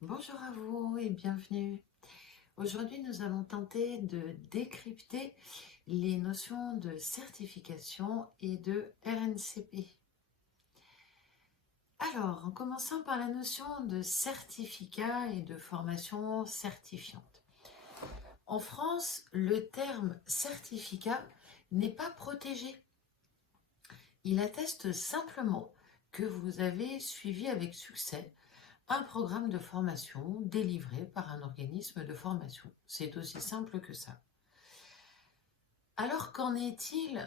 Bonjour à vous et bienvenue. Aujourd'hui, nous allons tenter de décrypter les notions de certification et de RNCP. Alors, en commençant par la notion de certificat et de formation certifiante. En France, le terme certificat n'est pas protégé. Il atteste simplement que vous avez suivi avec succès un programme de formation délivré par un organisme de formation. C'est aussi simple que ça. Alors, qu'en est-il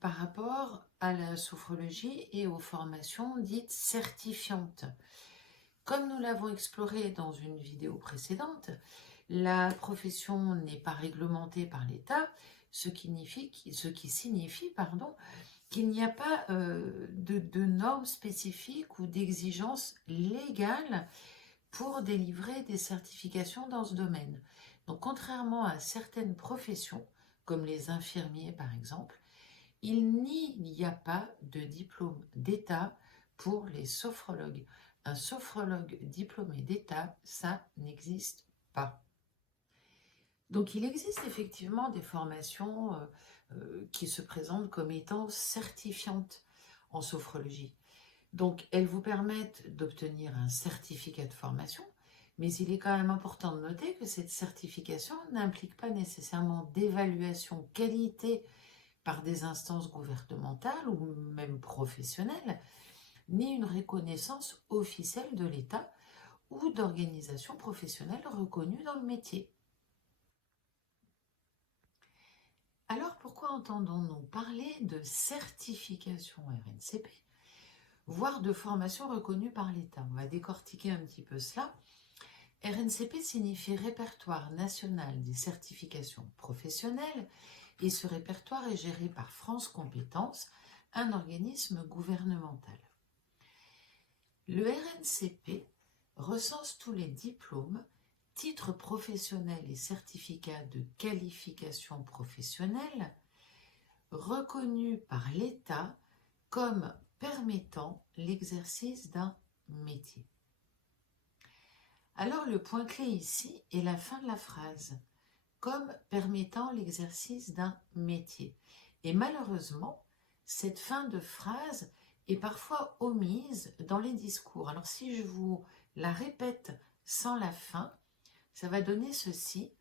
par rapport à la sophrologie et aux formations dites certifiantes? Comme nous l'avons exploré dans une vidéo précédente, la profession n'est pas réglementée par l'État, ce qui signifie qu'il n'y a pas de normes spécifiques ou d'exigences légales pour délivrer des certifications dans ce domaine. Donc, contrairement à certaines professions, comme les infirmiers par exemple, il n'y a pas de diplôme d'État pour les sophrologues. Un sophrologue diplômé d'État, ça n'existe pas. Donc il existe effectivement des formations qui se présentent comme étant certifiantes en sophrologie. Donc, elles vous permettent d'obtenir un certificat de formation, mais il est quand même important de noter que cette certification n'implique pas nécessairement d'évaluation qualité par des instances gouvernementales ou même professionnelles, ni une reconnaissance officielle de l'État ou d'organisations professionnelles reconnues dans le métier. Alors, pourquoi entendons-nous parler de certification RNCP, voire de formation reconnue par l'État? On va décortiquer un petit peu cela. RNCP signifie Répertoire national des certifications professionnelles et ce répertoire est géré par France Compétences, un organisme gouvernemental. Le RNCP recense tous les diplômes, titres professionnels et certificats de qualification professionnelle reconnus par l'État comme permettant l'exercice d'un métier. Alors le point clé ici est la fin de la phrase, comme permettant l'exercice d'un métier. Et malheureusement, cette fin de phrase est parfois omise dans les discours. Alors si je vous la répète sans la fin, ça va donner ceci.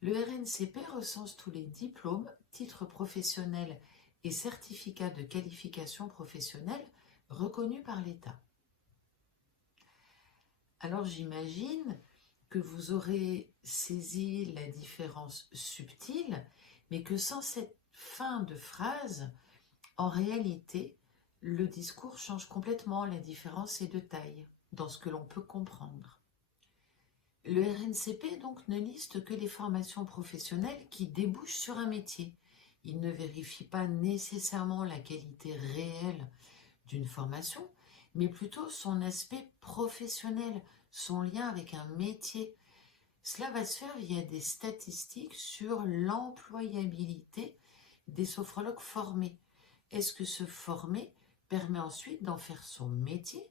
Le RNCP recense tous les diplômes, titres professionnels et certificats de qualification professionnelle reconnus par l'État. Alors j'imagine que vous aurez saisi la différence subtile, mais que sans cette fin de phrase, en réalité, le discours change complètement, la différence est de taille dans ce que l'on peut comprendre. Le RNCP donc ne liste que les formations professionnelles qui débouchent sur un métier. Il ne vérifie pas nécessairement la qualité réelle d'une formation, mais plutôt son aspect professionnel, son lien avec un métier. Cela va se faire via des statistiques sur l'employabilité des sophrologues formés. Est-ce que se former permet ensuite d'en faire son métier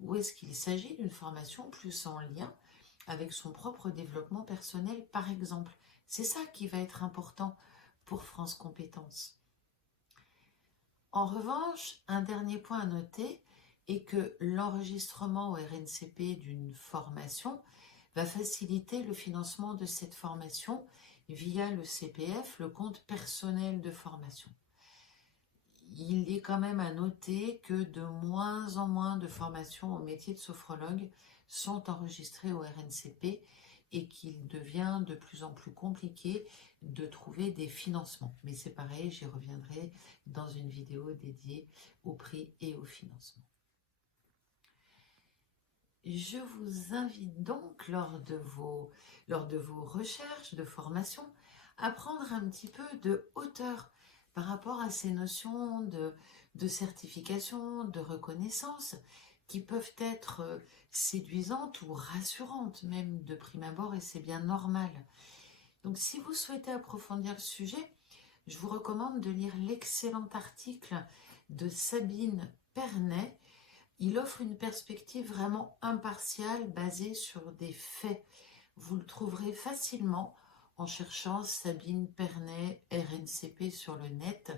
ou est-ce qu'il s'agit d'une formation plus en lien avec son propre développement personnel par exemple? C'est ça qui va être important pour France Compétences. En revanche, un dernier point à noter est que l'enregistrement au RNCP d'une formation va faciliter le financement de cette formation via le CPF, le compte personnel de formation. Il est quand même à noter que de moins en moins de formations au métier de sophrologue sont enregistrées au RNCP et qu'il devient de plus en plus compliqué de trouver des financements. Mais c'est pareil, j'y reviendrai dans une vidéo dédiée au prix et au financement. Je vous invite donc, lors de vos recherches de formation, à prendre un petit peu de hauteur par rapport à ces notions de certification, de reconnaissance, qui peuvent être séduisantes ou rassurantes, même de prime abord, et c'est bien normal. Donc si vous souhaitez approfondir le sujet, je vous recommande de lire l'excellent article de Sabine Pernay Il offre une perspective vraiment impartiale basée sur des faits. Vous le trouverez facilement en cherchant Sabine Pernay, RNCP sur le net.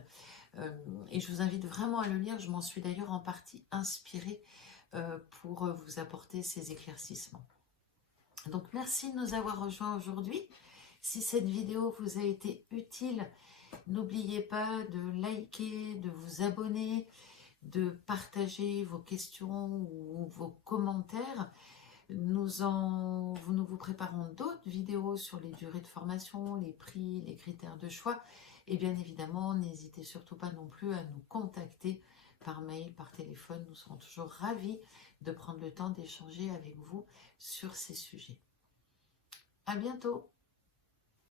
Et je vous invite vraiment à le lire. Je m'en suis d'ailleurs en partie inspirée pour vous apporter ces éclaircissements. Donc merci de nous avoir rejoints aujourd'hui. Si cette vidéo vous a été utile, n'oubliez pas de liker, de vous abonner, de partager vos questions ou vos commentaires. Nous vous préparons d'autres vidéos sur les durées de formation, les prix, les critères de choix. Et bien évidemment, n'hésitez surtout pas non plus à nous contacter par mail, par téléphone. Nous serons toujours ravis de prendre le temps d'échanger avec vous sur ces sujets. À bientôt!